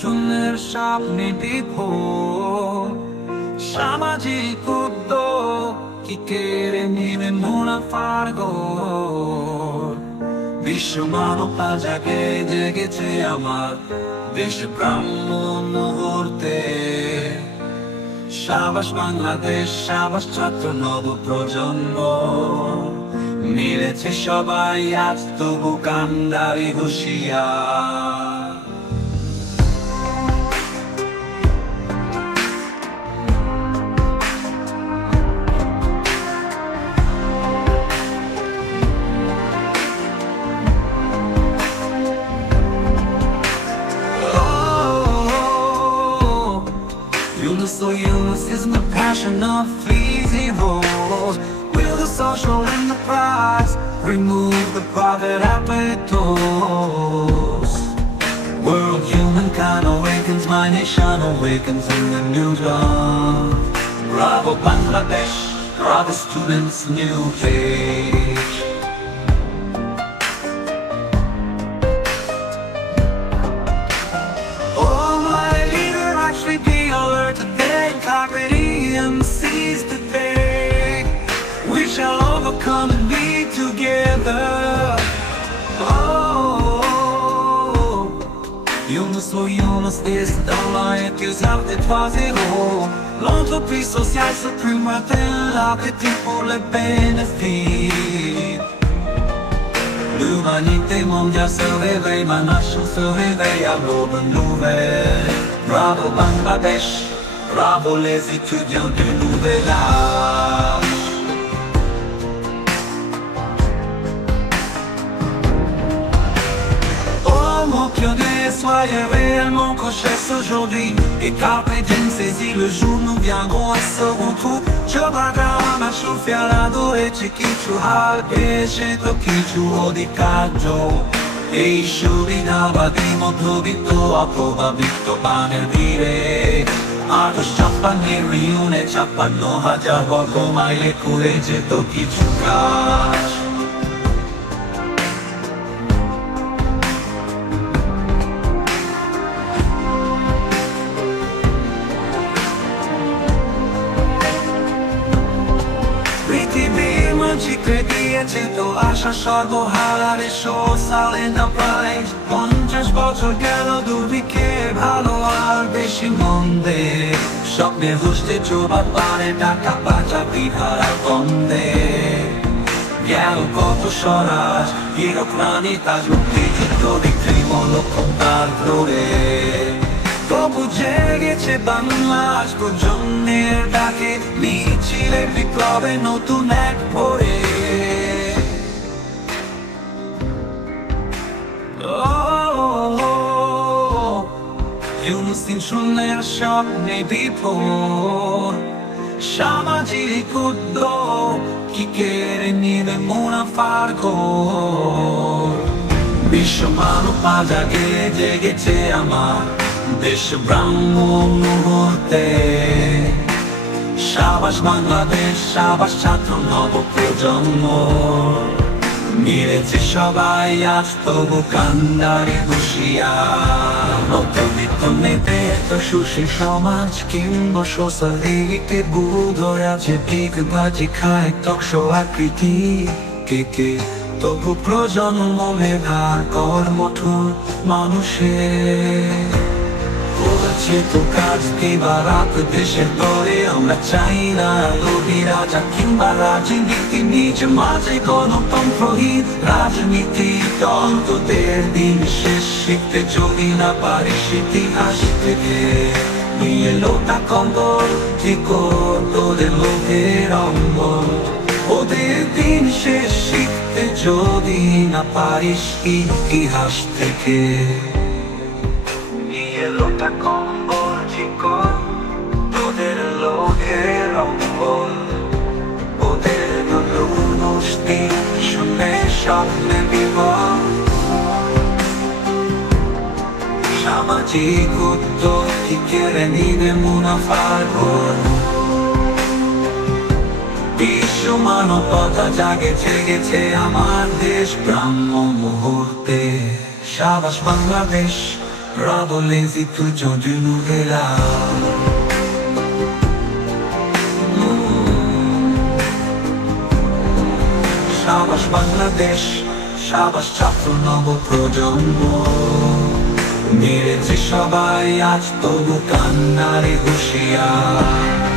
শূন্যের স্বপ্নে বিভোর, সামাজিক উদ্যোগ কি কেড়ে নেবে মুনাফার ঘর। বিশ্ব মানবতা জাগে জেগেছে আমার দেশ ব্রাহ্মণ মুহূর্তে। সাবাস বাংলাদেশ, সাবাস ছাত্র নব প্রজন্ম, মিলেছে সবাই আজ তবু কান্ডারি হুঁশিয়ার। So Yunus is the passion of these evils. Will the social enterprise remove the private appetites? World humankind awakens, my nation awakens in the new dawn. Bravo Bangladesh, bravo students, new page. Oh my leader, actually be alert today. And seize the day. We shall overcome and be together. Oh, Yunus, oh Yunus, this light is out the toisero. L'entreprise sociale suprême a-t-elle appétit pour les bénéfices? L'humanité mondiale se réveille, ma nation se réveille à l'aube nouvelle. Bravo Bangladesh, bravo les étudiants du nouvel âge. Oh mon pionnier, soyez réellement cochesse aujourd'hui. Et carpe diem, saisis le jour, nous viendrons à ce retour. Chobagama, Shufialado et Chikichu Hage, Shetokichu Odikajo. E shuri nabadi motovito, approvavito banerire. আটশ ছাপ্পান্নে রিউনে ৫৬,০০০ বর্গ মাইলে করে যেত কিছু কাজ। পৃথিবীর মানচিত্রে দিয়েছে তো আশা সর্বহারারে সোশ্যাল এন্টারপ্রাইজ। ৫০ বছর গেল দুর্ভিক্ষে, ভালো আর বেশি মন্দে। স্বপ্নে বুঝতে জোবার পারে টাকা পাচা বিধারা বন্দে। গেল কত স্বরাজ, হিরো প্রাণী তাজ মুক্তিযুদ্ধ বিক্রিম লক্ষ্য তার ধরে। তবু জেগেছে বাংলা আজ প্রজন্মের ডাকে, মিছিলে বিপ্লবে নতুন এক ভোরে। Yunus in শূন্যের স্বপ্নে বিভোর, সামাজিক উদ্যোগ কি কেড়ে নেবে মুনাফার ঘর। বিশ্ব মানবতা জাগে জেগেছে আমার দেশ ব্রাহ্মণ মুহূর্তে। সাবাস বাংলাদেশ, সাবাস ছাত্র নব প্রজন্ম, মিলেছে সবাই আজ তবু কান্ডারি হুঁশিয়ার। মধ্যবিত্ত নেতে এত সুশীল সমাজ কিংবা সোশ্যালিতে বুধরে আছে বিগবাজি খায় তক্ষ আকৃতি কে। তবু প্রজন্ম মেধার কর্মঠ মানুষের করেছে তো কাজ দিবার রাত দেশের তরে। আমরা চাই না লোভী রাজা কিংবা রাজনীতি, নিজ মাঝে গণতন্ত্রহীন রাজনীতি দল। তোদের দিন শেষ শিখতে যদি না পারিস ইতিহাস থেকে, নিয়ে লোটা কম্বল ঠিক তোদের লোকের অম্বল। ওদের দিন শেষ শিখতে যদি না পারিস ইতিহাস থেকে, নিয়ে লোটা কম্বল ঠিক তোদের লোকের অম্বল। ওদের নষ্টি শুনে স্বপ্নে বিবল, সামাজিক উদ্যোগ কি কেড়ে নিবে মুনাফার ঘর। বিশ্ব মানবতা জাগে জেগেছে আমার দেশ ব্রাহ্ম মুহূর্তে। সাবাস Bangladesh, Rabolesi tujuh di Nugera. সাবাস বাংলাদেশ, সাবাস ছাত্র নব প্রজন্ম, মেরেছে সবাই আজ তবু কান্নারে হুঁশিয়ার।